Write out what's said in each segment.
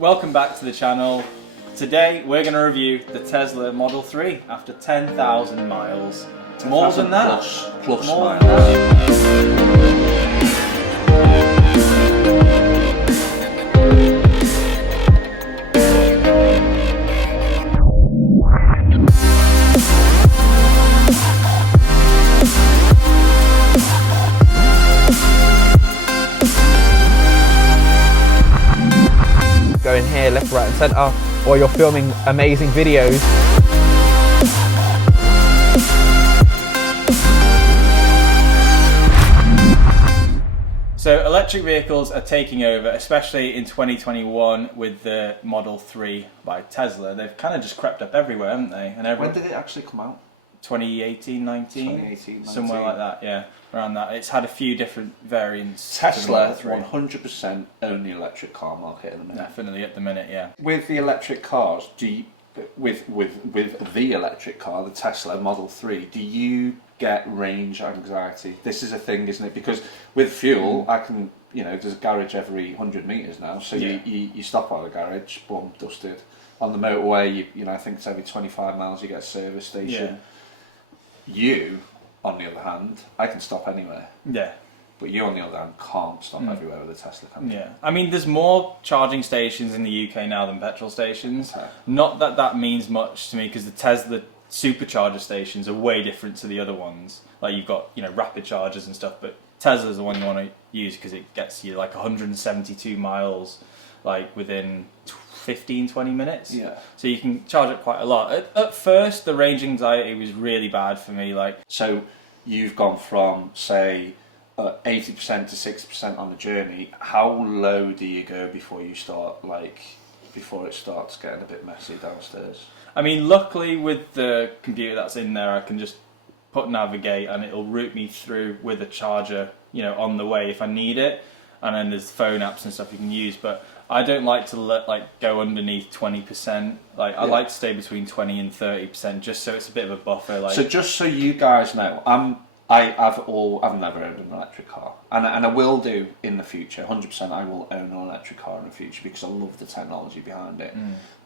welcome back to the channel. Today we're going to review the Tesla Model 3 after 10,000 miles. More than that. Plus More miles. than that. Going here, left, right and centre, or you're filming amazing videos. So electric vehicles are taking over, especially in 2021 with the Model 3 by Tesla. They've kind of just crept up everywhere, haven't they? And When did it actually come out? 2018, 19? 2018, 19. Somewhere like that, yeah. Around that. It's had a few different variants. Tesla 100% own the electric car market at the minute. Definitely at the minute, yeah. With the electric cars, with the electric car, the Tesla Model 3, do you get range anxiety? This is a thing, isn't it? Because with fuel, I can, there's a garage every 100 metres now, so Yeah. you stop at the garage, boom, dusted. On the motorway, I think it's every 25 miles you get a service station. Yeah. You, on the other hand, I can stop anywhere. Yeah. But you, on the other hand, can't stop everywhere with a Tesla, can you? Yeah, I mean, there's more charging stations in the UK now than petrol stations. Okay. Not that that means much to me, because the Tesla supercharger stations are way different to the other ones. Like, you've got, rapid chargers and stuff, but Tesla's the one you want to use because it gets you like 172 miles, like within 15-20 minutes. Yeah. So you can charge it quite a lot. At first, the range anxiety was really bad for me. So you've gone from, say, 80% to 60% on the journey. How low do you go before you start, before it starts getting a bit messy downstairs? I mean, luckily with the computer that's in there, I can just put navigate and it'll route me through with a charger, on the way if I need it. And then there's phone apps and stuff you can use, but I don't like to go underneath 20%. I like to stay between 20 and 30%, just so it's a bit of a buffer. So just so you guys know, I've never owned an electric car, and I will do in the future. 100%, I will own an electric car in the future because I love the technology behind it.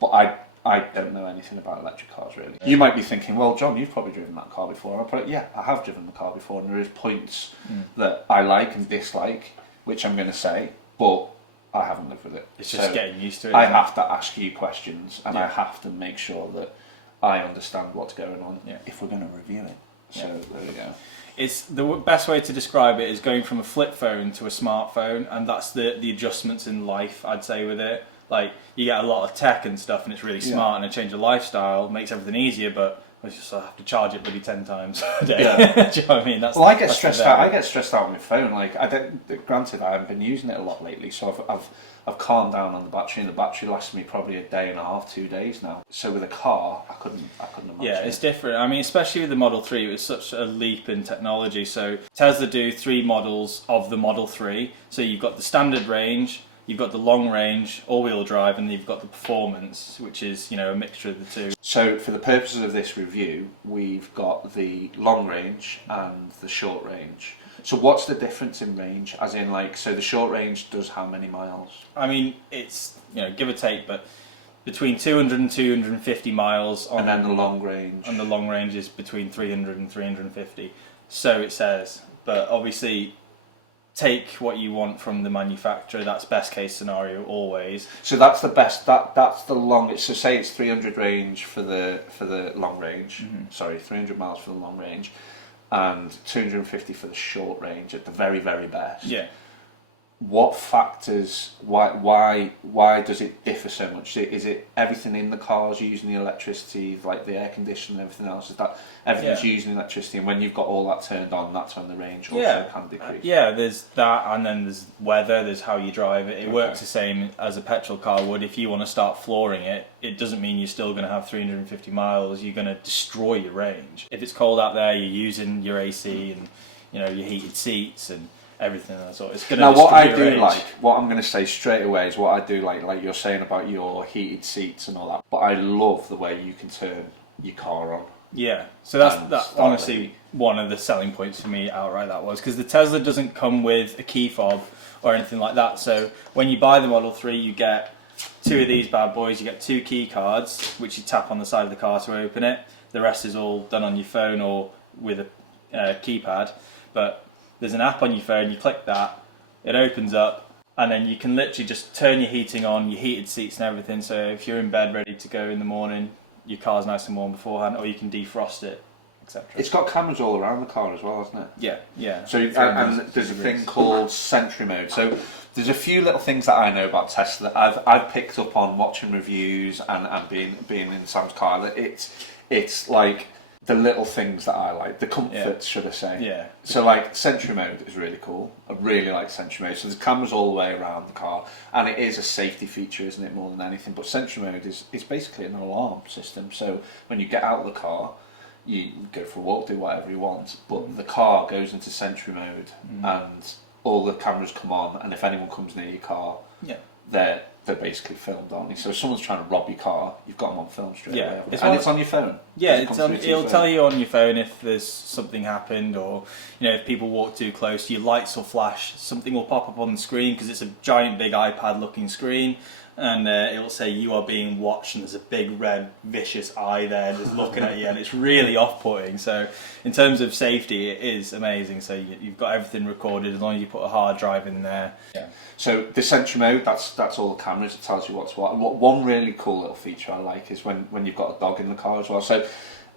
But I don't know anything about electric cars really. You might be thinking, well, John, you've probably driven that car before. Yeah, I have driven the car before, and there is points that I like and dislike, which I'm going to say, but I haven't lived with it. It's just getting used to it. I have to ask you questions, and I have to make sure that I understand what's going on if we're going to review it. So there we go. It's the best way to describe it is going from a flip phone to a smartphone, and that's the adjustments in life, I'd say, with it. You get a lot of tech and stuff, and it's really smart, and a change of lifestyle makes everything easier, but I just have to charge it maybe 10 times a day. Yeah. Do you know what I mean? I get stressed out. I get stressed out on my phone. Granted, I haven't been using it a lot lately, so I've calmed down on the battery, and the battery lasts me probably a day and a half, 2 days now. So with a car, I couldn't imagine. Yeah, it's different. I mean, especially with the Model 3, it was such a leap in technology. So Tesla do 3 models of the Model 3. So you've got the standard range, you've got the long range, all-wheel drive, and you've got the performance, which is, a mixture of the two. So for the purposes of this review, we've got the long range and the short range. So what's the difference in range? As in, so the short range does how many miles? I mean, it's, give or take, but between 200 and 250 miles. And then the long range? And the long range is between 300 and 350. So it says. But obviously, take what you want from the manufacturer. That's best case scenario always. So that's the best. That's the longest. So say it's 300 range for the long range. Sorry, 300 miles for the long range, and 250 for the short range at the very, very best. Yeah. What factors? Why does it differ so much? Is it everything in the cars using the electricity, like the air conditioning and everything else? Is that everything's using electricity, and when you've got all that turned on, that's when the range also can decrease? There's that, and then there's weather, there's how you drive it. It works the same as a petrol car would. If you want to start flooring it, it doesn't mean you're still going to have 350 miles. You're going to destroy your range. If it's cold out there, you're using your AC and your heated seats and everything. So it's going to now, what I your do range. what I'm going to say straight away is what I do like you're saying about your heated seats and all that. But I love the way you can turn your car on. Yeah, so that's honestly one of the selling points for me outright. That was because the Tesla doesn't come with a key fob or anything like that. So when you buy the Model 3, you get 2 of these bad boys. You get 2 key cards, which you tap on the side of the car to open it. The rest is all done on your phone or with a keypad. But there's an app on your phone. You click that, it opens up, and then you can literally just turn your heating on, your heated seats and everything. So if you're in bed ready to go in the morning, your car's nice and warm beforehand, or you can defrost it, etc. It's got cameras all around the car as well, hasn't it? Yeah, yeah. So and there's a thing called Sentry Mode. So there's a few little things that I know about Tesla that I've picked up on watching reviews and being in Sam's car. That it's like the little things that I like, the comforts, should I say? Yeah. So like Sentry Mode is really cool. I really like Sentry Mode. So there's cameras all the way around the car, and it is a safety feature, isn't it, more than anything? But Sentry Mode is basically an alarm system. So when you get out of the car, you go for a walk, do whatever you want, but the car goes into Sentry Mode, and all the cameras come on, and if anyone comes near your car, they're basically filmed, aren't they? So if someone's trying to rob your car, you've got them on film straight away. And it's on your phone. Yeah, it'll tell you on your phone if there's something happened, or if people walk too close, your lights will flash, something will pop up on the screen because it's a giant big iPad looking screen, and it'll say you are being watched, and there's a big red vicious eye there just looking at you, and it's really off-putting. So in terms of safety, it is amazing. So you've got everything recorded as long as you put a hard drive in there. Yeah. So the Sentry Mode, that's all the cameras. It tells you what's what. And one really cool little feature I like is when you've got a dog in the car as well. So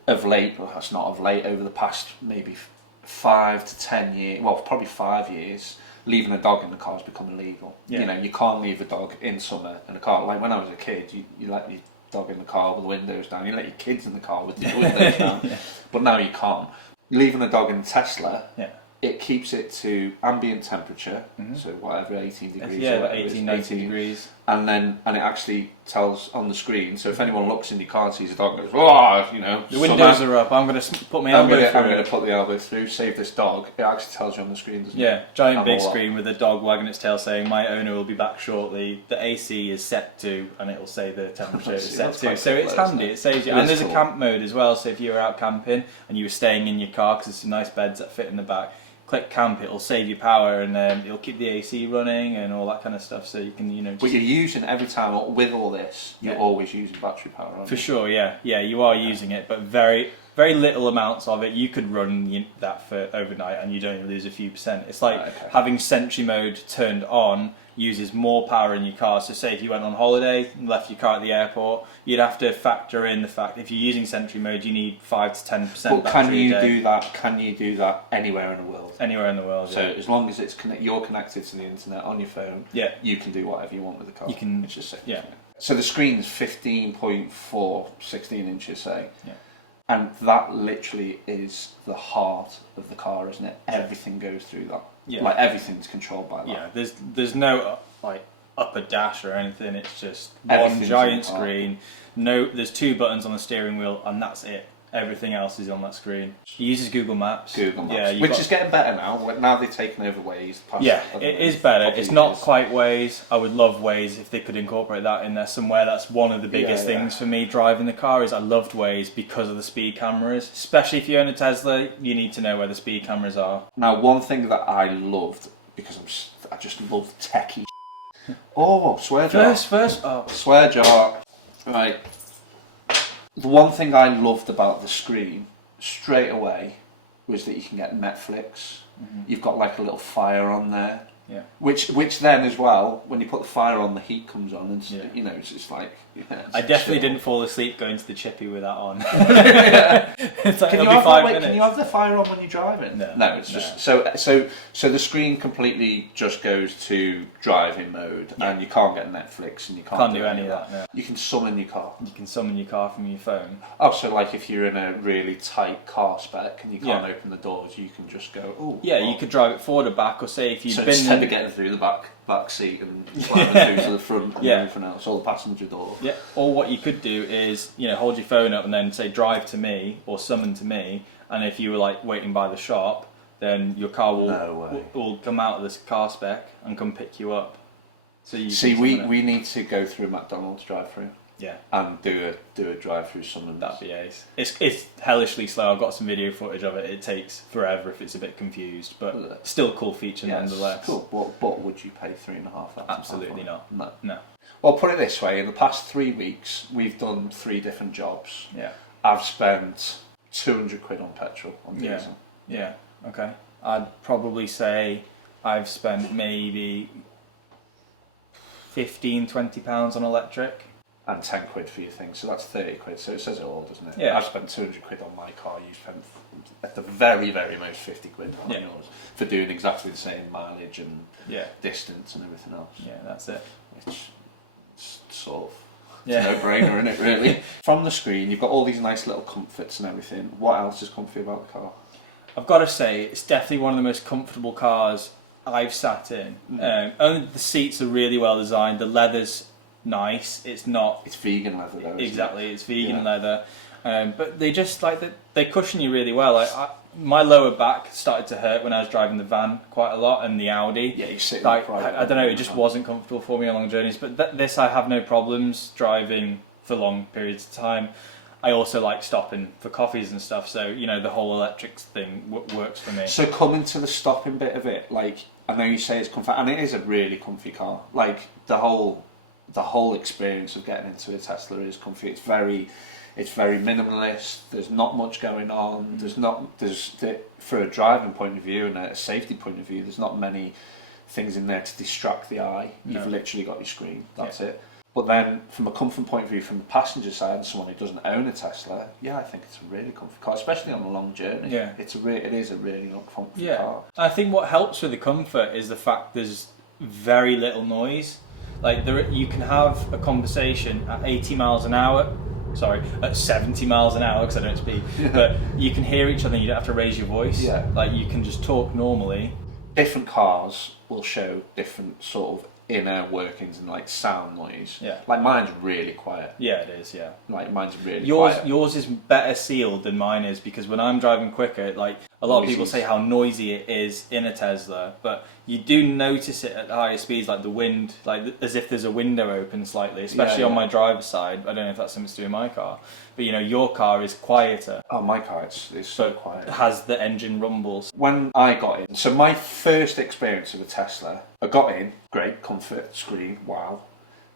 of late, well, that's not of late, over the past maybe 5 to 10 years, well probably 5 years, leaving a dog in the car has become illegal. Yeah. You can't leave a dog in summer in a car. Like when I was a kid, you let your dog in the car with the windows down. You let your kids in the car with the windows down. But now you can't. Leaving a dog in Tesla, it keeps it to ambient temperature, so whatever, 18 degrees. Yeah, about 18, 19 degrees. And it actually tells on the screen, so if anyone looks in your car and sees a dog, goes, oh, the windows are up, I'm going to put my elbow through. I'm going to put the elbow through, save this dog. It actually tells you on the screen, doesn't it? Yeah, giant big screen with a dog wagging its tail saying, my owner will be back shortly. The AC is set to, and it will say the temperature is set to. So it's handy, it saves you. And there's a camp mode as well, so if you were out camping and you were staying in your car, because there's some nice beds that fit in the back, click camp, it'll save you power, and it'll keep the AC running and all that kind of stuff, so you can, But you're using every time, with all this, you're always using battery power, aren't you? For sure, yeah. Yeah, you are using it, but very, very little amounts of it. You could run that for overnight and you'd only lose a few percent. It's like having Sentry Mode turned on uses more power in your car. So say if you went on holiday and left your car at the airport, you'd have to factor in the fact if you're using Sentry Mode, you need 5 to 10% But can you do that? Can you do that anywhere in the world? Anywhere in the world. So as long as you're connected to the internet on your phone, you can do whatever you want with the car. You can. It's just So the screen's 15.4, 16 inches, say. Yeah. And that literally is the heart of the car, isn't it? Everything goes through that. Yeah. Like everything's controlled by that. Yeah. There's no upper dash or anything. It's just one giant screen. No, there's 2 buttons on the steering wheel, and that's it. Everything else is on that screen. It uses Google Maps. Yeah, which is getting better now. Now they've taken over Waze. It is better. It's not quite Waze. I would love Waze if they could incorporate that in there somewhere. That's one of the biggest things for me driving the car is I loved Waze because of the speed cameras. Especially if you own a Tesla, you need to know where the speed cameras are. Now, one thing that I loved, because I just love techie. Swear jar. First. Swear jar. Right. The one thing I loved about the screen straight away was that you can get Netflix. You've got like a little fire on there. Yeah. Which then as well, when you put the fire on, the heat comes on, and it's just like. I definitely didn't fall asleep going to the chippy with that on. It's like, can you have the fire on when you're driving? No, it's just so the screen completely just goes to driving mode, and you can't get Netflix, and you can't do any of that. No. You can summon your car. You can summon your car from your phone. Oh, so like if you're in a really tight car spec and you can't open the doors, you can just go. You could drive it forward or back, or say if you've been instead of getting through the back seat and slamming through to the front and everything else, all the passenger door. Yeah. Or what you could do is, hold your phone up and then say drive to me or summon to me, and if you were like waiting by the shop, then your car will come out of this car spec and come pick you up. So we need to go through McDonald's drive-through. Yeah. And do a drive-through summon. That'd be ace. It's hellishly slow. I've got some video footage of it. It takes forever if it's a bit confused, but still cool feature nonetheless. Cool. What would you pay £3,500? Absolutely not. No. Well, put it this way: in the past 3 weeks, we've done 3 different jobs. Yeah. I've spent 200 quid on petrol on diesel. Yeah. Okay. I'd probably say I've spent maybe 15-20 pounds on electric. And 10 quid for your thing, so that's 30 quid. So it says it all, doesn't it? Yeah. I've spent 200 quid on my car. You spent at the very, very most 50 quid on yours for doing exactly the same mileage and distance and everything else. Yeah, that's it. It's sort of no-brainer, isn't it? Really. From the screen, you've got all these nice little comforts and everything. What else is comfy about the car? I've got to say, it's definitely one of the most comfortable cars I've sat in. Only the seats are really well designed. The leather's nice. It's not. It's vegan leather though. Exactly, it's vegan leather. But they just they cushion you really well. My lower back started to hurt when I was driving the van quite a lot and the Audi. Yeah, you sit I don't know. It just wasn't comfortable for me on long journeys. But this I have no problems driving for long periods of time. I also like stopping for coffees and stuff. So the whole electric thing works for me. So coming to the stopping bit of it, like I know you say it's comfy, and it is a really comfy car. Like the whole experience of getting into a Tesla is comfy. It's very minimalist. There's not much going on. For a driving point of view and a safety point of view, there's not many things in there to distract the eye. You've literally got your screen. That's it. But then, from a comfort point of view, from the passenger side, and someone who doesn't own a Tesla, I think it's a really comfy car, especially on a long journey. Yeah, it is a really comfy car. I think what helps with the comfort is the fact there's very little noise. Like you can have a conversation at 80 miles an hour. Sorry, at 70 miles an hour because I don't speak. But you can hear each other and you don't have to raise your voice. Yeah. Like you can just talk normally. Different cars will show different sort of inner workings and like sound noise. Yeah. Like mine's really quiet. Yeah, it is. Yeah. Like mine's really quiet. Yours is better sealed than mine is because when I'm driving quicker, like a lot of people say how noisy it is in a Tesla, but you do notice it at higher speeds, like the wind, like as if there's a window open slightly, especially on my driver's side. I don't know if that's something to do with my car, but your car is quieter. Oh, my car is so quiet. It has the engine rumbles. When I got in, so my first experience of a Tesla, I got in, great, comfort, screen, wow.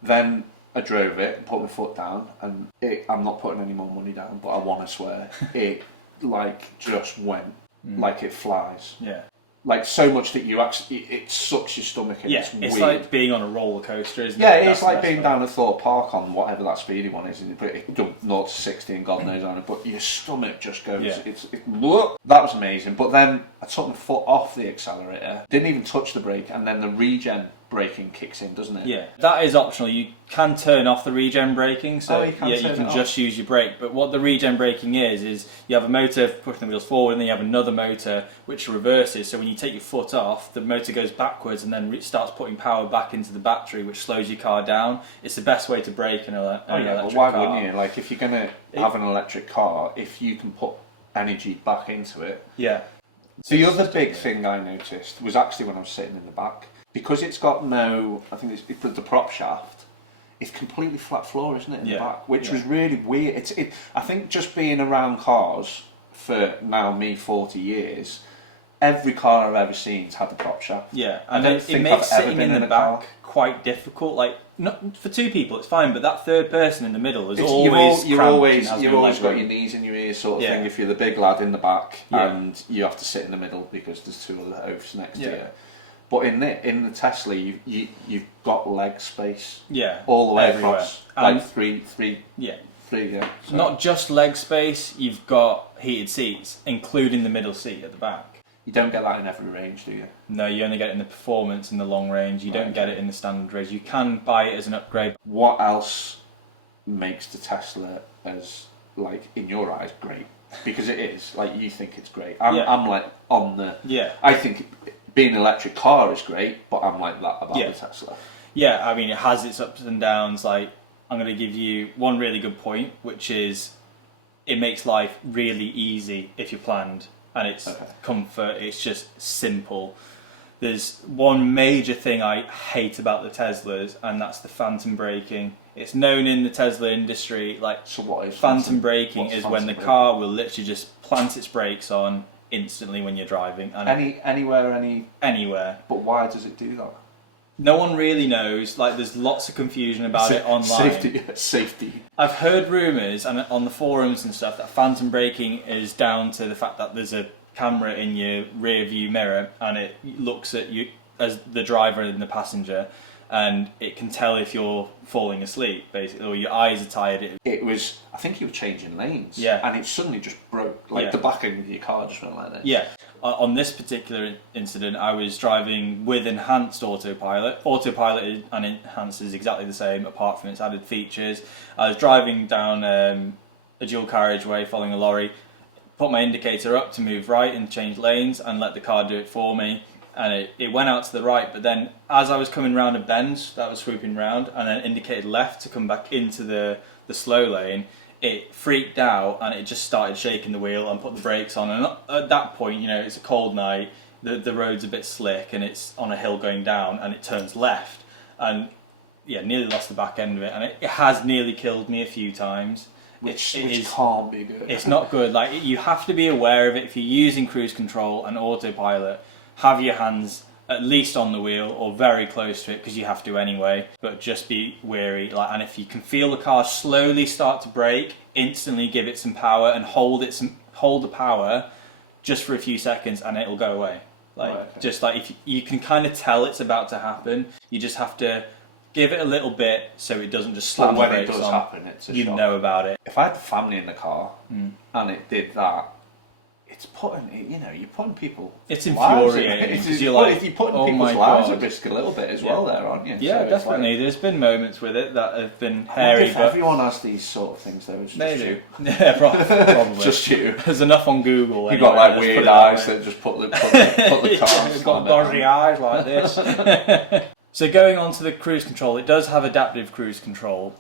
Then I drove it and put my foot down, and I'm not putting any more money down, but I want to swear, it just went like it flies. Yeah. Like so much that it sucks your stomach in. Yeah, it's weird. Like being on a roller coaster, isn't it? Yeah, it's like being down at Thorpe Park on whatever that speedy one is, but it goes 0 to 60 and God knows on it, but your stomach just goes, that was amazing. But then I took my foot off the accelerator, didn't even touch the brake, and then the regen braking kicks in, doesn't it? Yeah, that is optional. You can turn off the regen braking, so you can just use your brake. But what the regen braking is you have a motor pushing the wheels forward, and then you have another motor which reverses. So when you take your foot off, the motor goes backwards and then starts putting power back into the battery, which slows your car down. It's the best way to brake an electric car. But why wouldn't you? Like if you're going to have an electric car, if you can put energy back into it. Yeah. The other big thing I noticed was actually when I was sitting in the back. Because it's got I think it's the prop shaft, it's completely flat floor, isn't it, in the back? Which was really weird. I think just being around cars for now, me, 40 years, every car I've ever seen's had the prop shaft. Yeah, and it makes sitting in the back quite difficult. Like, not for 2 people, it's fine, but that third person in the middle is always you've always got your knees in your ears, sort of thing. If you're the big lad in the back, and you have to sit in the middle because there's 2 other oafs next to you. But in the Tesla, you've got leg space. Yeah, all the way across, like three. Yeah. So. Not just leg space. You've got heated seats, including the middle seat at the back. You don't get that in every range, do you? No, you only get it in the performance and the long range. You don't get it in the standard range. You can buy it as an upgrade. What else makes the Tesla as, like, in your eyes, great? Because it is. Like, you think it's great. I'm like on the. Yeah. I think being an electric car is great, but I'm like that about the Tesla. Yeah, I mean, it has its ups and downs. Like, I'm going to give you one really good point, which is it makes life really easy if you're planned, and it's comfort. It's just simple. There's one major thing I hate about the Teslas, and that's the phantom braking. It's known in the Tesla industry, like, so what is phantom braking is when the car will literally just plant its brakes on instantly when you're driving. And anywhere. Anywhere. But why does it do that? No one really knows. Like, there's lots of confusion about it online. Safety. I've heard rumours and on the forums and stuff that phantom braking is down to the fact that there's a camera in your rear view mirror and it looks at you as the driver and the passenger, and it can tell if you're falling asleep, basically, or your eyes are tired. It was, I think you were changing lanes, Yeah. and it suddenly just broke, like Yeah. the back end of your car just went like this. Yeah. On this particular incident, I was driving with enhanced autopilot. Autopilot and enhanced is exactly the same, apart from its added features. I was driving down a dual carriageway following a lorry, put my indicator up to move right and change lanes and let the car do it for me. And it went out to the right, but then as I was coming round a bend that was swooping round and then indicated left to come back into the slow lane, it freaked out and it just started shaking the wheel and put the brakes on. And at that point, you know, it's a cold night, the road's a bit slick and it's on a hill going down and it turns left. And yeah, nearly lost the back end of it, and it has nearly killed me a few times. Which It can't be good. It's not good. Like, you have to be aware of it if you're using cruise control and autopilot. Have your hands at least on the wheel or very close to it, because you have to anyway, but just be wary. Like, and if you can feel the car slowly start to brake, instantly give it some power and hold the power just for a few seconds and it'll go away. Like, Right, okay. just like, if you can kind of tell it's about to happen, you just have to give it a little bit so it doesn't just slam But the when it brakes does on. happen, it's a You shock. know about it. If I had family in the car and it did that, it's putting, you know, you're putting people. It's lives infuriating, at- because you're like, you're putting oh people's my lives God. at risk a little bit as well, there, aren't you? Yeah, So it's definitely. like- There's been moments with it that have been I wonder hairy, if but everyone has these sort of things though. It's they just do. you. Yeah, probably. Just you. There's enough on Google. You've anyway, got like let's weird put it that eyes way. that just put the car. Yeah, it's got dodgy eyes like this. So going on to the cruise control, it does have adaptive cruise control.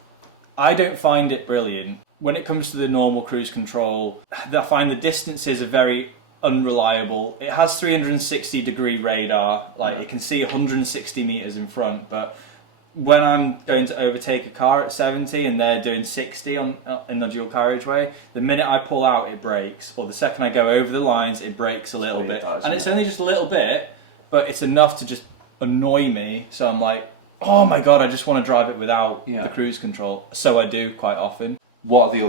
I don't find it brilliant. When it comes to the normal cruise control, I find the distances are very unreliable. It has 360-degree radar, like it can see 160 meters in front, but when I'm going to overtake a car at 70 and they're doing 60 in the dual carriageway, the minute I pull out it brakes, or the second I go over the lines it brakes a little bit. And it's only just a little bit, but it's enough to just annoy me, so I'm like, oh my god, I just want to drive it without the cruise control. So I do quite often. What are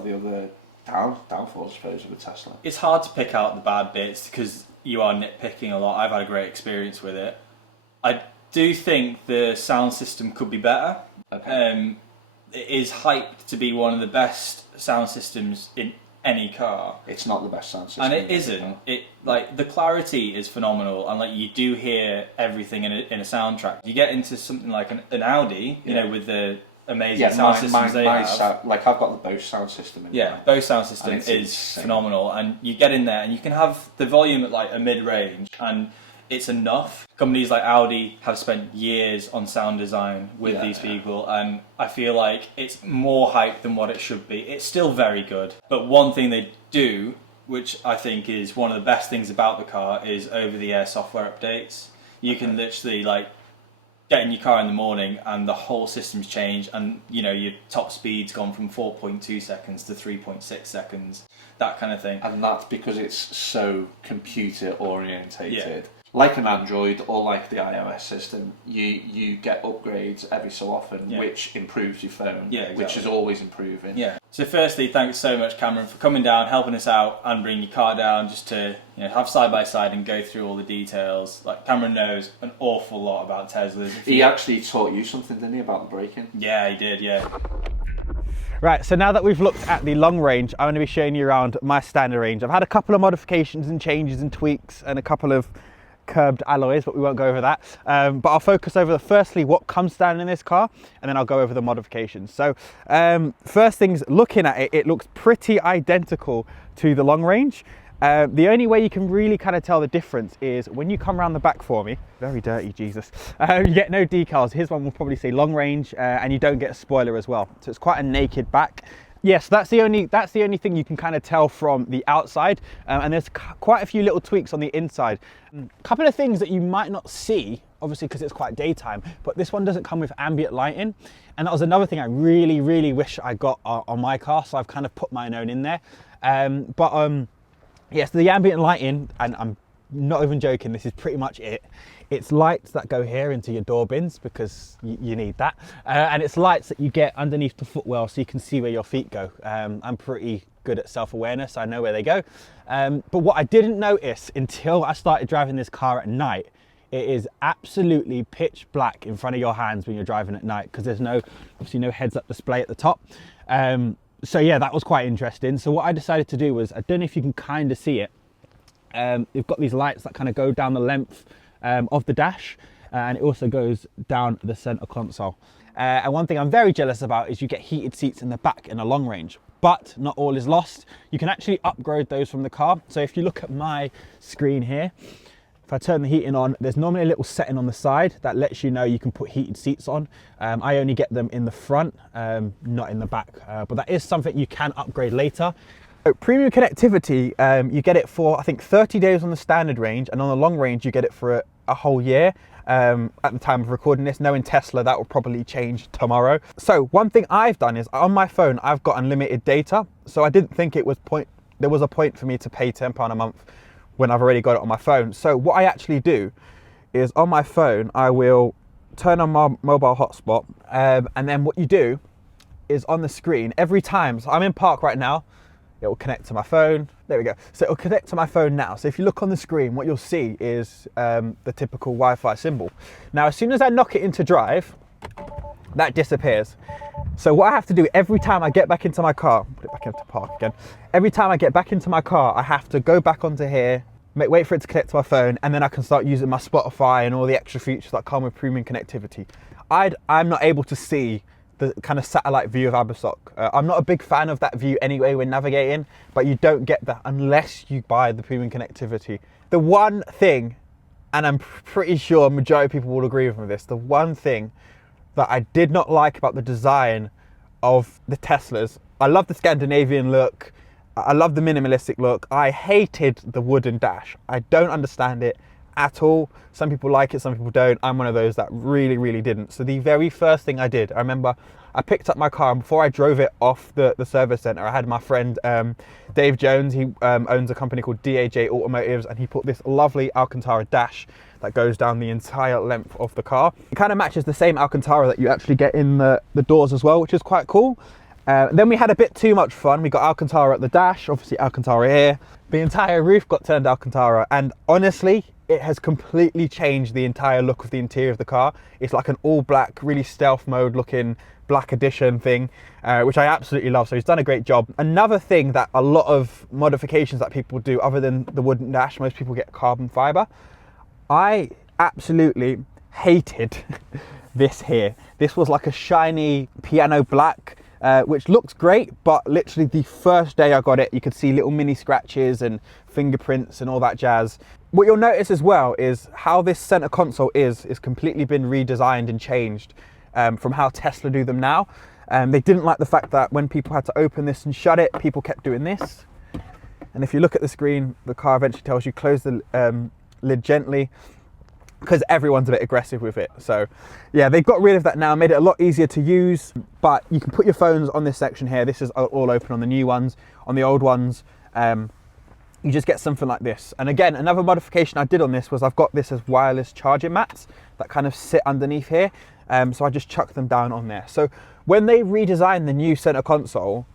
the other downfalls, I suppose, of a Tesla? It's hard to pick out the bad bits because you are nitpicking a lot. I've had a great experience with it. I do think the sound system could be better. Okay. It is hyped to be one of the best sound systems in any car. It's not the best sound system. And it isn't. It, like, the clarity is phenomenal, and like you do hear everything in a soundtrack. You get into something like an Audi, you know, with the amazing sound systems they have. Like, I've got the Bose sound system in Yeah, there. Bose sound system And it's is insane. phenomenal, and you get in there and you can have the volume at like a mid-range, and it's enough. Companies like Audi have spent years on sound design with these people, and I feel like it's more hype than what it should be. It's still very good, but one thing they do, which I think is one of the best things about the car, is over-the-air software updates. You can literally like get in your car in the morning and the whole system's changed, and you know, your top speed's gone from 4.2 seconds to 3.6 seconds, that kind of thing. And that's because it's so computer orientated. Like an Android or like the iOS system, you get upgrades every so often, which improves your phone, which is always improving. Yeah. So firstly, thanks so much, Cameron, for coming down, helping us out, and bringing your car down just to, you know, have side by side and go through all the details. Like, Cameron knows an awful lot about Teslas. He actually taught you something, didn't he, about the braking? Yeah, he did. Yeah. Right, so now that we've looked at the long range, I'm going to be showing you around my standard range. I've had a couple of modifications and changes and tweaks and a couple of curbed alloys, but we won't go over that. But I'll focus over firstly what comes standard in this car, and then I'll go over the modifications. So first things, looking at it, it looks pretty identical to the long range. The only way you can really kind of tell the difference is when you come around the back for me, very dirty, Jesus, you get no decals. His one will probably say long range, and you don't get a spoiler as well. So it's quite a naked back. Yes, that's the only thing you can kind of tell from the outside, and there's quite a few little tweaks on the inside. A couple of things that you might not see, obviously because it's quite daytime, but this one doesn't come with ambient lighting, and that was another thing I really wish I got on my car, so I've kind of put my own in there. Yes, the ambient lighting, and I'm not even joking, this is pretty much it. It's lights that go here into your door bins because you need that. And it's lights that you get underneath the footwell so you can see where your feet go. I'm pretty good at self-awareness. I know where they go. But what I didn't notice until I started driving this car at night, it is absolutely pitch black in front of your hands when you're driving at night because there's obviously no heads-up display at the top. So yeah, that was quite interesting. So what I decided to do was, I don't know if you can kind of see it, you've got these lights that kind of go down the length of the dash, and it also goes down the center console. And one thing I'm very jealous about is you get heated seats in the back in a long range, but not all is lost. You can actually upgrade those from the car. So if you look at my screen here, if I turn the heating on, there's normally a little setting on the side that lets you know you can put heated seats on. I only get them in the front, not in the back, but that is something you can upgrade later. So premium connectivity, you get it for, I think, 30 days on the standard range, and on the long range, you get it for a whole year. At the time of recording this, knowing Tesla, that will probably change tomorrow. So one thing I've done is, on my phone, I've got unlimited data. So I didn't think there was a point for me to pay £10 a month when I've already got it on my phone. So what I actually do is, on my phone, I will turn on my mobile hotspot, and then what you do is, on the screen, every time, so I'm in park right now, it will connect to my phone. There we go. So it will connect to my phone now. So if you look on the screen, what you'll see is the typical Wi-Fi symbol. Now, as soon as I knock it into drive, that disappears. So what I have to do every time I get back into my car, put it back into park again. Every time I get back into my car, I have to go back onto here, wait for it to connect to my phone, and then I can start using my Spotify and all the extra features that come with premium connectivity. I'm not able to see the kind of satellite view of Abersock. I'm not a big fan of that view anyway when navigating, but you don't get that unless you buy the premium connectivity. The one thing, and I'm pretty sure a majority of people will agree with me this, the one thing that I did not like about the design of the Teslas, I love the Scandinavian look, I love the minimalistic look, I hated the wooden dash. I don't understand it at all. Some people like it, some people don't. I'm one of those that really, really didn't. So the very first thing I did, I remember I picked up my car, and before I drove it off the service center, I had my friend Dave Jones. He owns a company called DAJ Automotives, and he put this lovely Alcantara dash that goes down the entire length of the car. It kind of matches the same Alcantara that you actually get in the doors as well, which is quite cool. Then we had a bit too much fun. We got Alcantara at the dash, obviously Alcantara here. The entire roof got turned Alcantara, and honestly, it has completely changed the entire look of the interior of the car. It's like an all black, really stealth mode looking black edition thing, which I absolutely love. So he's done a great job. Another thing that a lot of modifications that people do, other than the wooden dash, most people get carbon fiber. I absolutely hated this here. This was like a shiny piano black, which looks great, but literally the first day I got it, you could see little mini scratches and fingerprints and all that jazz. What you'll notice as well is how this center console is completely been redesigned and changed from how Tesla do them now. They didn't like the fact that when people had to open this and shut it, people kept doing this. And if you look at the screen, the car eventually tells you close the lid gently, because everyone's a bit aggressive with it. So yeah, they've got rid of that now, made it a lot easier to use, but you can put your phones on this section here. This is all open on the new ones. On the old ones, you just get something like this. And again, another modification I did on this was I've got this as wireless charging mats that kind of sit underneath here. So I just chuck them down on there. So when they redesigned the new center console,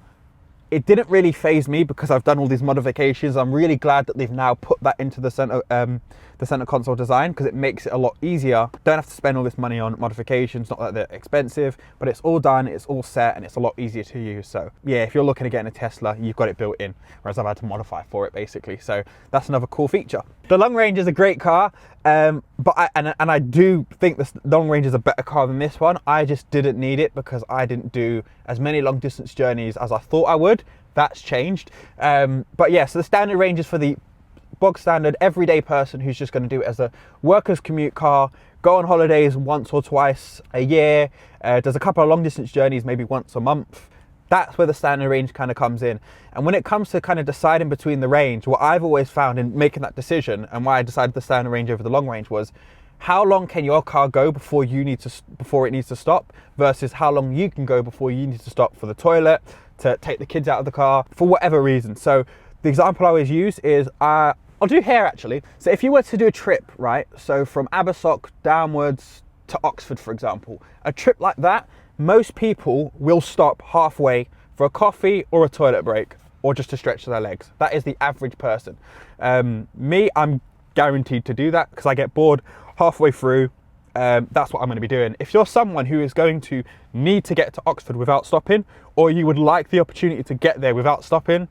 it didn't really faze me because I've done all these modifications. I'm really glad that they've now put that into the center console design, because it makes it a lot easier. Don't have to spend all this money on modifications, not that they're expensive, but it's all done, it's all set, and it's a lot easier to use. So yeah, if you're looking at getting a Tesla, you've got it built in, whereas I've had to modify for it basically. So that's another cool feature. The long range is a great car, but I do think the long range is a better car than this one. I just didn't need it because I didn't do as many long distance journeys as I thought I would. That's changed. But yeah, so the standard range is for the bog standard everyday person who's just going to do it as a workers commute car, go on holidays once or twice a year, does a couple of long distance journeys maybe once a month. That's where the standard range kind of comes in. And when it comes to kind of deciding between the range, what I've always found in making that decision, and why I decided the standard range over the long range, was how long can your car go before it needs to stop, versus how long you can go before you need to stop for the toilet, to take the kids out of the car, for whatever reason. So the example I always use is I'll do here actually. So if you were to do a trip, right? So from Abersock downwards to Oxford, for example, a trip like that, most people will stop halfway for a coffee or a toilet break or just to stretch their legs. That is the average person. Me, I'm guaranteed to do that because I get bored halfway through. That's what I'm going to be doing. If you're someone who is going to need to get to Oxford without stopping, or you would like the opportunity to get there without stopping,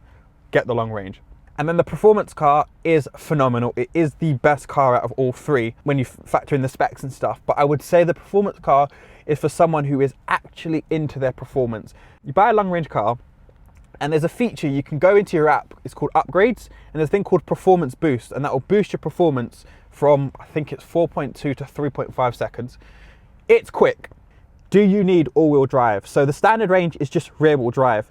get the long range. And then the performance car is phenomenal. It is the best car out of all three when you factor in the specs and stuff. But I would say the performance car is for someone who is actually into their performance. You buy a long range car and there's a feature you can go into your app. It's called upgrades, and there's a thing called performance boost, and that will boost your performance from, I think it's 4.2 to 3.5 seconds. It's quick. Do you need all-wheel drive? So the standard range is just rear-wheel drive,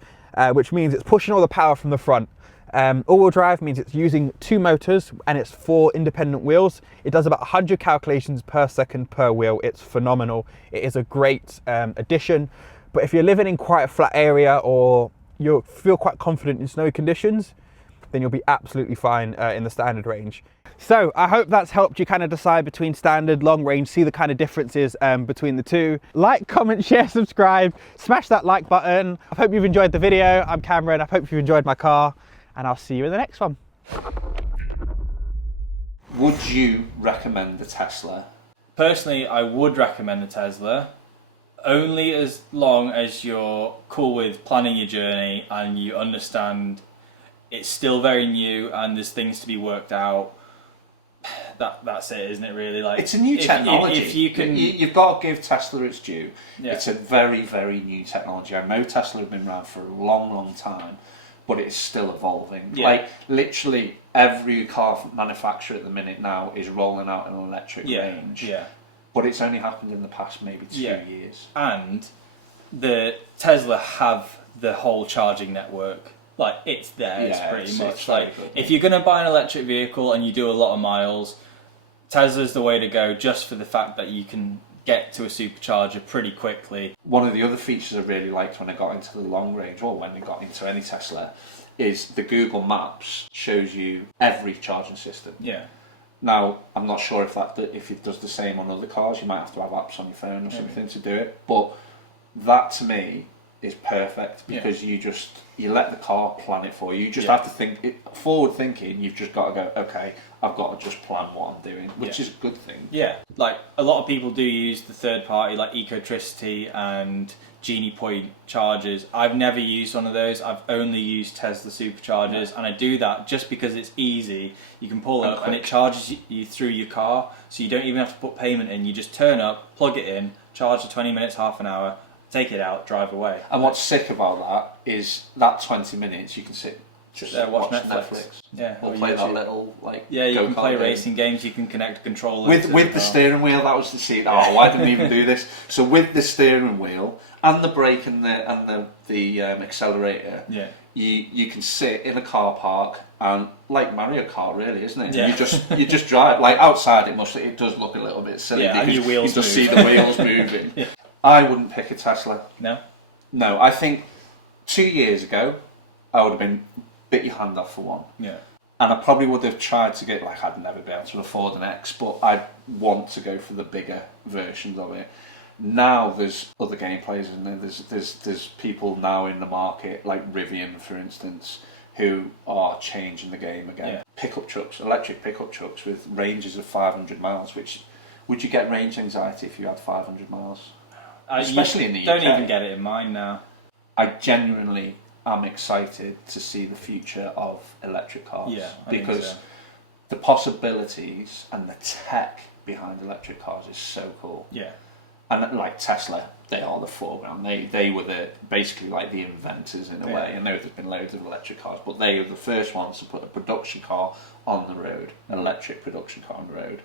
which means it's pushing all the power from the front. All-wheel drive means it's using 2 motors and it's 4 independent wheels. It does about 100 calculations per second per wheel. It's phenomenal. It is a great addition. But if you're living in quite a flat area or you feel quite confident in snowy conditions, then you'll be absolutely fine in the standard range. So I hope that's helped you kind of decide between standard, long range, see the kind of differences between the two. Like, comment, share, subscribe, smash that like button. I hope you've enjoyed the video. I'm Cameron. I hope you've enjoyed my car, and I'll see you in the next one. Would you recommend the Tesla? Personally, I would recommend a Tesla, only as long as you're cool with planning your journey and you understand it's still very new and there's things to be worked out. That's it, isn't it? Really, like it's a new technology. If you can, you've got to give Tesla its due. Yeah. It's a very, very new technology. I know Tesla have been around for a long, long time, but it's still evolving. Yeah. Like literally every car manufacturer at the minute now is rolling out an electric range. Yeah. But it's only happened in the past maybe 2 Yeah. years. And the Tesla have the whole charging network. Like it's there, it's pretty much it's like good, if you're going to buy an electric vehicle and you do a lot of miles, Tesla's the way to go, just for the fact that you can get to a supercharger pretty quickly. One of the other features I really liked when I got into the long range, or when I got into any Tesla, is the Google Maps shows you every charging system. Yeah. Now, I'm not sure if it does the same on other cars. You might have to have apps on your phone or something to do it. But that to me is perfect because you let the car plan it for you. You just have to think forward thinking. You've just got to go, okay, I've got to just plan what I'm doing, which is a good thing. Yeah, like a lot of people do use the third party like Ecotricity and Genie Point chargers. I've never used one of those. I've only used Tesla superchargers, and I do that just because it's easy. You can pull up and it charges you through your car, so you don't even have to put payment in. You just turn up, plug it in, charge for 20 minutes, half an hour, take it out, drive away. And what's sick about that is that 20 minutes you can sit just watch Netflix. Yeah, or play that little you can play racing games. You can connect a controller with the steering wheel. That was the seat. Oh, why didn't I even do this? So with the steering wheel and the brake and the accelerator, you can sit in a car park and like Mario Kart, really, isn't it? Yeah. You just drive. Like outside, it does look a little bit silly because your wheels you just see the wheels moving. Yeah. I wouldn't pick a Tesla. No, I think 2 years ago I would have bit your hand off for one. Yeah. And I probably would have tried to get, like, I'd never be able to afford an X, but I'd want to go for the bigger versions of it. Now there's other gameplays, isn't there? There's people now in the market, like Rivian, for instance, who are changing the game again. Yeah. Pickup trucks, electric pickup trucks with ranges of 500 miles, which, would you get range anxiety if you had 500 miles? Especially in the UK. Don't even get it in mind now. I genuinely am excited to see the future of electric cars because the possibilities and the tech behind electric cars is so cool. Yeah. And like Tesla, they are the foreground. They were basically like the inventors in a way. I know there's been loads of electric cars, but they were the first ones to put a production car on the road, an electric production car on the road.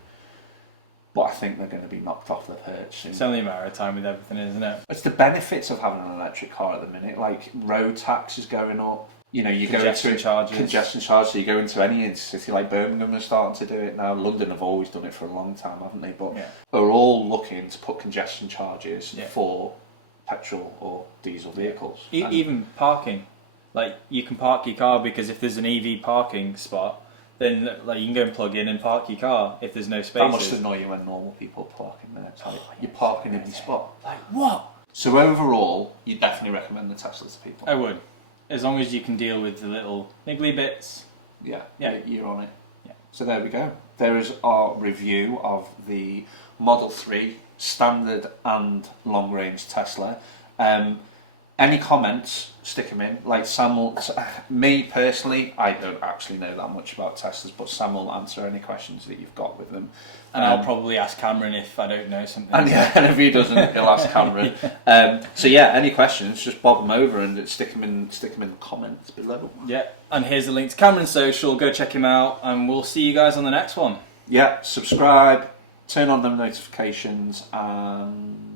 But I think they're going to be knocked off the perch soon. It's only a matter of time with everything, isn't it? It's the benefits of having an electric car at the minute. Like road tax is going up. You know, you go into congestion charges. So you go into any city like Birmingham are starting to do it now. London have always done it for a long time, haven't they? But they're all looking to put congestion charges for petrol or diesel vehicles. Even parking. Like you can park your car because if there's an EV parking spot, then like you can go and plug in and park your car if there's no That spaces. must annoy you when normal people park in there. It's like, you're parking in your spot. Like what? So overall, you definitely recommend the Tesla to people? I would, as long as you can deal with the little niggly bits. Yeah, Yeah. you're on it. Yeah. So there we go. There is our review of the Model 3 standard and long range Tesla. Any comments, stick them in. Like Sam will, me personally, I don't actually know that much about Teslas, but Sam will answer any questions that you've got with them. And I'll probably ask Cameron if I don't know something. And, yeah, and if he doesn't, he'll ask Cameron. So yeah, any questions, just bob them over and stick them in the comments below. Yeah, and here's the link to Cameron's social. Go check him out, and we'll see you guys on the next one. Yeah, subscribe, turn on them notifications, and